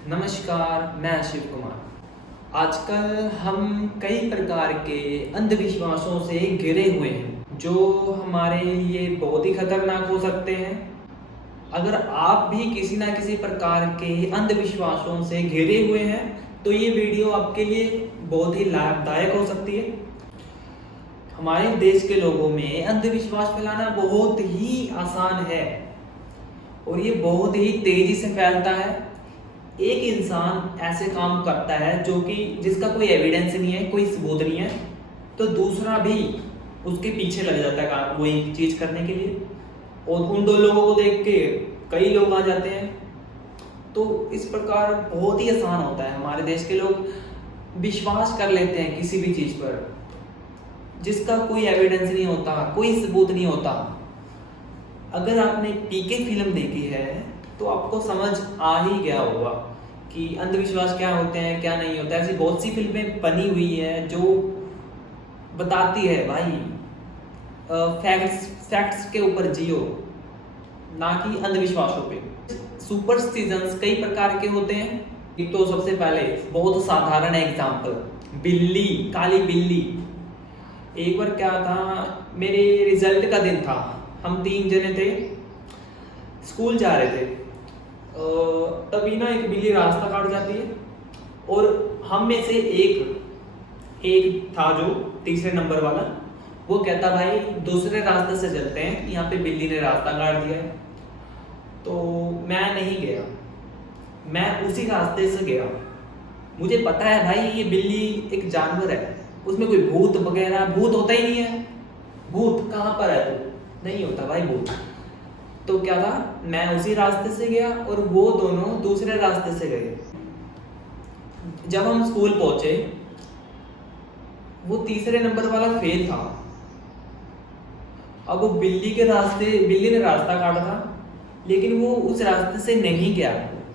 नमस्कार, मैं शिव कुमार। आजकल हम कई प्रकार के अंधविश्वासों से घिरे हुए हैं, जो हमारे लिए बहुत ही खतरनाक हो सकते हैं। अगर आप भी किसी न किसी प्रकार के अंधविश्वासों से घिरे हुए हैं, तो ये वीडियो आपके लिए बहुत ही लाभदायक हो सकती है। हमारे देश के लोगों में अंधविश्वास फैलाना बहुत ही आसान है और ये बहुत ही तेजी से फैलता है। एक इंसान ऐसे काम करता है जो कि जिसका कोई एविडेंस नहीं है, कोई सबूत नहीं है, तो दूसरा भी उसके पीछे लग जाता है काम वही चीज करने के लिए, और उन दो लोगों को देख के कई लोग आ जाते हैं। तो इस प्रकार बहुत ही आसान होता है, हमारे देश के लोग विश्वास कर लेते हैं किसी भी चीज पर जिसका कोई एविडेंस नहीं होता, कोई सबूत नहीं होता। अगर आपने पीके फिल्म देखी है तो आपको समझ आ ही गया होगा कि अंधविश्वास क्या होते हैं, क्या नहीं होता है। ऐसी बहुत सी फिल्में बनी हुई है जो बताती है भाई फैक्ट्स के ऊपर जियो, ना कि अंधविश्वासों पे। सुपरस्टिशंस कई प्रकार के होते हैं। एक तो सबसे पहले बहुत साधारण एग्जांपल, बिल्ली, काली बिल्ली। एक बार क्या था, मेरे रिजल्ट का दिन था, हम 3 जने थे, स्कूल जा रहे थे। तभी ना एक बिल्ली रास्ता काट जाती है और हम में से एक था जो तीसरे नंबर वाला, वो कहता भाई दूसरे रास्ते से चलते हैं, यहाँ पे बिल्ली ने रास्ता काट दिया है। तो मैं नहीं गया, मैं उसी रास्ते से गया। मुझे पता है भाई ये बिल्ली एक जानवर है, उसमें कोई भूत वगैरह, भूत होता ही नहीं है। भूत कहाँ पर है? तो नहीं होता भाई भूत। तो क्या था, मैं उसी रास्ते से गया और वो दोनों दूसरे रास्ते से गए। जब हम स्कूल पहुंचे, वो तीसरे नंबर वाला फेल था। अब वो बिल्ली ने रास्ता काटा था, लेकिन वो उस रास्ते से नहीं गया,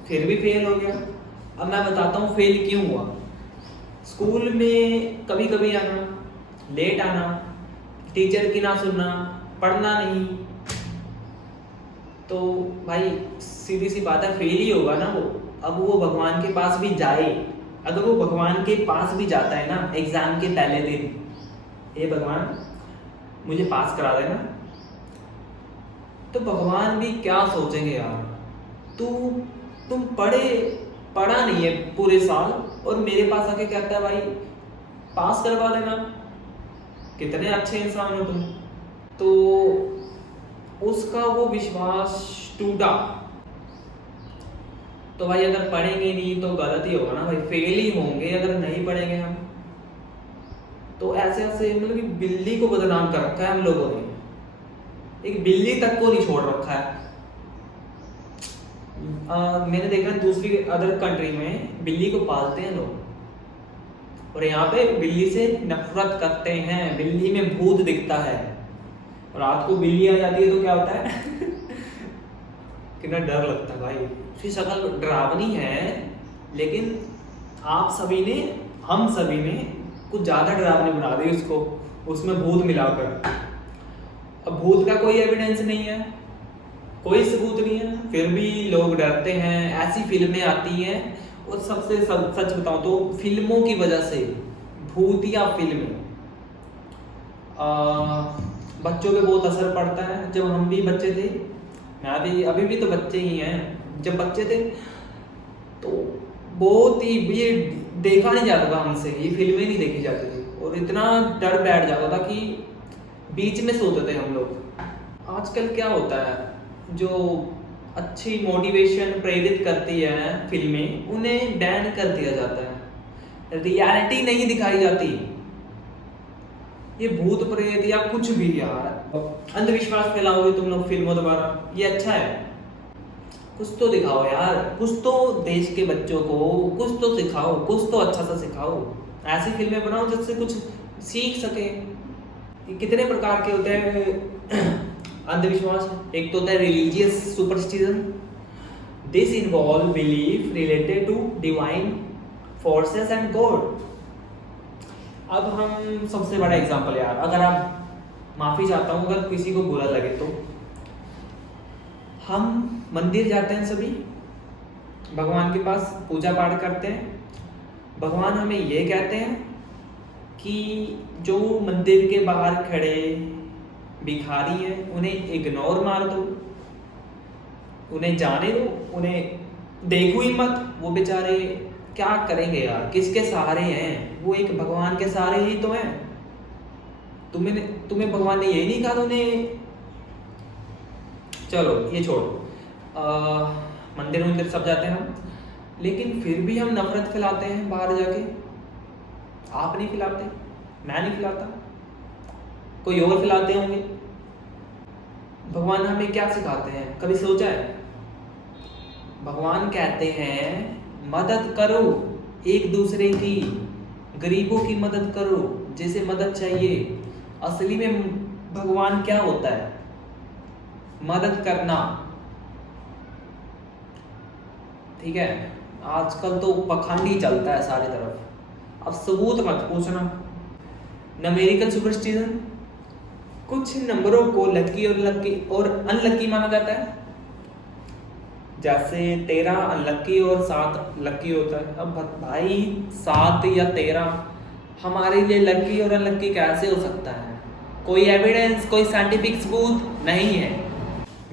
फिर भी फेल हो गया। अब मैं बताता हूँ फेल क्यों हुआ। स्कूल में कभी कभी आना, लेट आना, टीचर की ना सुनना, पढ़ना नहीं, तो भाई सीधी सी बात है फेल ही होगा ना वो। अब वो भगवान के पास भी जाए, अगर वो भगवान के पास भी जाता है ना एग्जाम के पहले दिन, हे भगवान मुझे पास करा देना, तो भगवान भी क्या सोचेंगे यार, तुम पढ़ा नहीं है पूरे साल और मेरे पास आके कहता है भाई पास करवा देना, कितने अच्छे इंसान हो तुम। तो उसका वो विश्वास टूटा। तो भाई अगर पढ़ेंगे नहीं तो गलत ही होगा ना भाई, फेल ही होंगे अगर नहीं पढ़ेंगे हम। तो ऐसे ऐसे मतलब कि बिल्ली को बदनाम कर रखा है हम लोगों ने, एक बिल्ली तक को नहीं छोड़ रखा है। मैंने देखा दूसरी अदर कंट्री में बिल्ली को पालते हैं लोग, और यहाँ पे बिल्ली से नफरत करते हैं, बिल्ली में भूत दिखता है। रात को बिल्ली आ जाती है तो क्या होता है कितना डर लगता है भाई। उसकी शक्ल डरावनी है, लेकिन हम सभी ने कुछ ज्यादा डरावनी बना दी उसको, उसमें भूत मिलाकर। अब भूत का कोई एविडेंस नहीं है, कोई सबूत नहीं है, फिर भी लोग डरते हैं। ऐसी फिल्में आती हैं, और सच बताऊं तो फिल्मों की वजह से, भूतिया फिल्म बच्चों पे बहुत असर पड़ता है। जब हम भी बच्चे थे, मैं भी अभी भी तो बच्चे ही हैं, जब बच्चे थे तो बहुत ही ये देखा नहीं जाता था हमसे, ये फिल्में नहीं देखी जाती थी, और इतना डर बैठ जाता था कि बीच में सोते थे हम लोग। आजकल क्या होता है, जो अच्छी मोटिवेशन प्रेरित करती है फिल्में, उन्हें बैन कर दिया जाता है, रियलिटी नहीं दिखाई जाती। ये भूत प्रेत या कुछ भी यार, अंधविश्वास फैलाओगे तुम लोग फिल्मों द्वारा, ये अच्छा है? कुछ तो दिखाओ यार, कुछ तो देश के बच्चों को कुछ तो सिखाओ, कुछ तो अच्छा सा सिखाओ। ऐसी फिल्में बनाओ जिससे कुछ सीख सके। कितने प्रकार के होते हैं अंधविश्वास। एक तो होता है religious superstition, this involve belief related to divine forces and god. अब हम सबसे बड़ा एग्जांपल यार, अगर आप, माफी चाहता हूं अगर किसी को बुरा लगे तो, हम मंदिर जाते हैं सभी, भगवान के पास पूजा पाठ करते हैं। भगवान हमें ये कहते हैं कि जो मंदिर के बाहर खड़े भिखारी हैं उन्हें इग्नोर मार दो, उन्हें जाने दो, उन्हें देखो ही मत। वो बेचारे क्या करेंगे यार, किसके सहारे हैं वो? एक भगवान के सहारे ही तो हैं। तुम्हें भगवान ने यही नहीं कहा उन्हें? चलो ये छोड़ो, मंदिर मंदिर सब जाते हैं हम, लेकिन फिर भी हम नफरत फैलाते हैं बाहर जाके। आप नहीं फैलाते, मैं नहीं फैलाता, कोई और फैलाते होंगे। भगवान हमें क्या सिखाते हैं, कभी सोचा है? भगवान कहते हैं मदद करो एक दूसरे की, गरीबों की मदद करो जिसे मदद चाहिए। असली में भगवान क्या होता है? मदद करना। ठीक है, आजकल तो पखंड ही चलता है सारी तरफ। अब सबूत मत पूछना। न्यूमेरिकल सुपरस्टिशन, कुछ नंबरों को लकी और अनलकी माना जाता है। जैसे 13 अनलकी और 7 लकी होता है। अब भाई 7 या 13 हमारे लिए लकी और अनलकी कैसे हो सकता है? कोई एविडेंस, कोई साइंटिफिक सबूत नहीं है।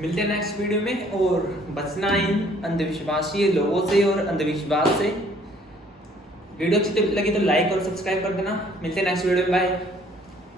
मिलते हैं नेक्स्ट वीडियो में, और बचना इन अंधविश्वासी लोगों से और अंधविश्वास से। वीडियो अच्छी लगी तो लाइक और सब्सक्राइब कर देना। मिलते हैं नेक्स्ट वीडियो में, बाय।